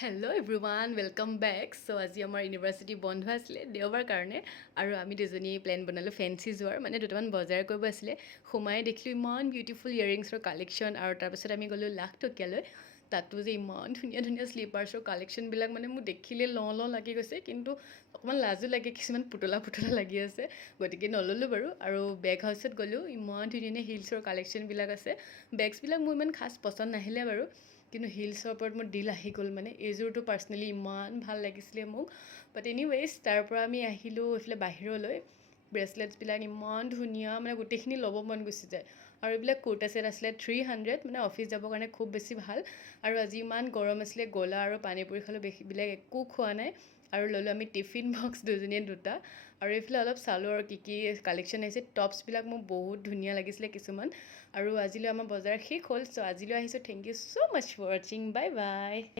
Hello' everyone welcome back. চ' আজি আমাৰ university বন্ধ আছিলে দেওবাৰ কাৰণে আৰু আমি দুজনী প্লেন বনালোঁ ফেঞ্চি যোৱাৰ, মানে দুটামান বজাৰ কৰিব আছিলে। সোমাই দেখিলোঁ ইমান বিউটিফুল ইয়েৰিংছৰ কালেকশ্যন, আৰু তাৰপিছত আমি গ'লোঁ লাখটকীয়ালৈ। তাতো যে ইমান ধুনীয়া ধুনীয়া শ্লিপাৰ্ছৰ কালেকশ্যনবিলাক মানে মোৰ দেখিলে লওঁ লওঁ লাগি গৈছে, কিন্তু অকণমান লাজো লাগে, কিছুমান পুতলা পুতলা লাগি আছে, গতিকে নল'লোঁ বাৰু। আৰু বেগ হাউচত গ'লোঁ, ইমান ধুনীয়া ধুনীয়া হিলছৰ কালেকশ্যনবিলাক আছে। বেগছবিলাক মোৰ ইমান খাছ পচন্দ নাহিলে বাৰু, কিন্তু হিলছৰ ওপৰত মোৰ দিল আহি গ'ল, মানে এইযোৰটো পাৰ্চনেলি ইমান ভাল লাগিছিলে মোক। বাট এনিৱেইজ তাৰ পৰা আমি আহিলোঁ এইফালে বাহিৰলৈ। ব্ৰেচলেটছবিলাক ইমান ধুনীয়া, মানে গোটেইখিনি ল'ব মন গুচি যায়। আৰু এইবিলাক কুৰ্তা ছেট আছিলে 300, মানে অফিচ যাবৰ কাৰণে খুব বেছি ভাল। আৰু আজি ইমান গৰম আছিলে, গলা আৰু পানী পুৰি খালোঁ, বেলেগ একো খোৱা নাই। আৰু ল'লোঁ আমি টিফিন বক্স দুজনীয়ে দুটা। আৰু এইফালে অলপ চালোঁ আৰু কি কালেকশ্যন আহিছে। টপছবিলাক মোক বহুত ধুনীয়া লাগিছিলে কিছুমান। আৰু আজিলৈ আমাৰ বজাৰ শেষ হ'ল। চ' আজিলৈ আহিছোঁ। Thank you so' much for ৱাচিং। Bye bye.